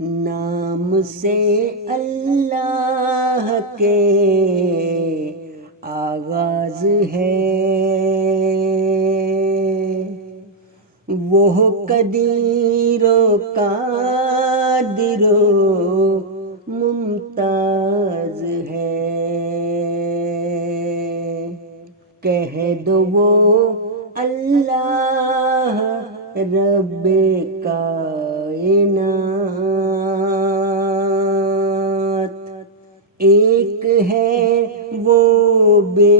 نام سے اللہ کے آغاز ہے، وہ قدیر و قادر و ممتاز ہے۔ کہہ دو وہ اللہ رب کائنات، ایک ہے وہ بے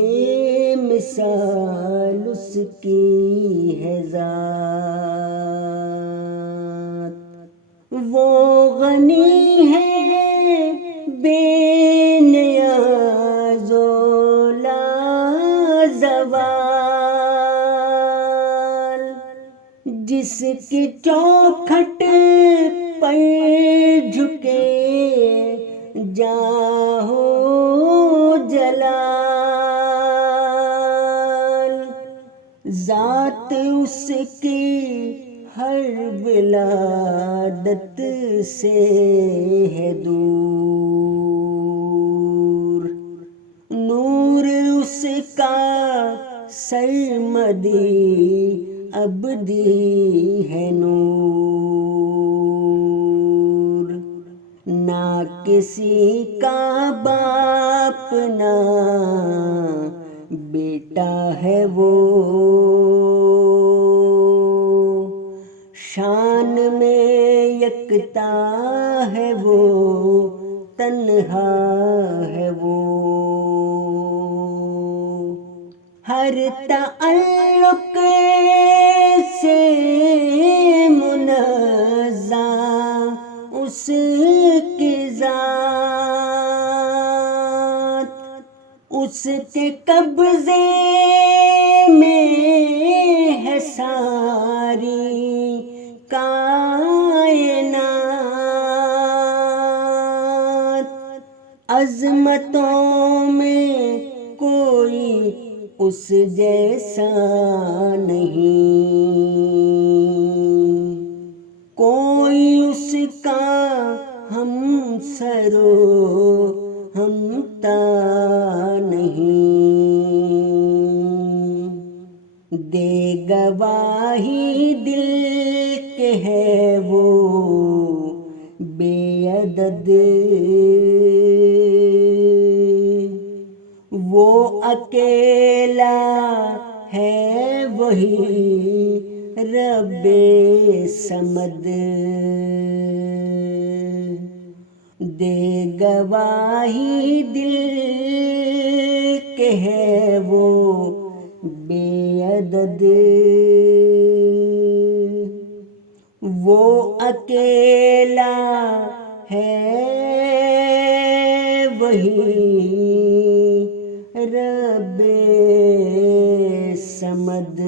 مثال اس کی ہے ذات، وہ غنی ہے بے نیاز و لازوال، جس کی چوکھٹ پر جھکے جاہ و جلال، ذات اس کی ہر ولادت سے ہے دور، نور اس کا سرمدی ابدی ہے نور، نہ کسی کا باپ نہ بیٹا ہے وہ، شان میں یکتا ہے وہ، تنہا ہے وہ، ہر تعلق سے منزہ اس کی ذات، اس کے قبضے میں ہے ساری کائنات، عظمتوں میں کوئی اس جیسا نہیں، کوئی اس کا ہم سر و ہمتا نہیں، دے گواہی دل کے ہے وہ بے عدد، وہ اکیلا ہے وہی رب صمد، دے گواہی دل کے ہے وہ بے عدد، وہ اکیلا ہے وہی رب صمد۔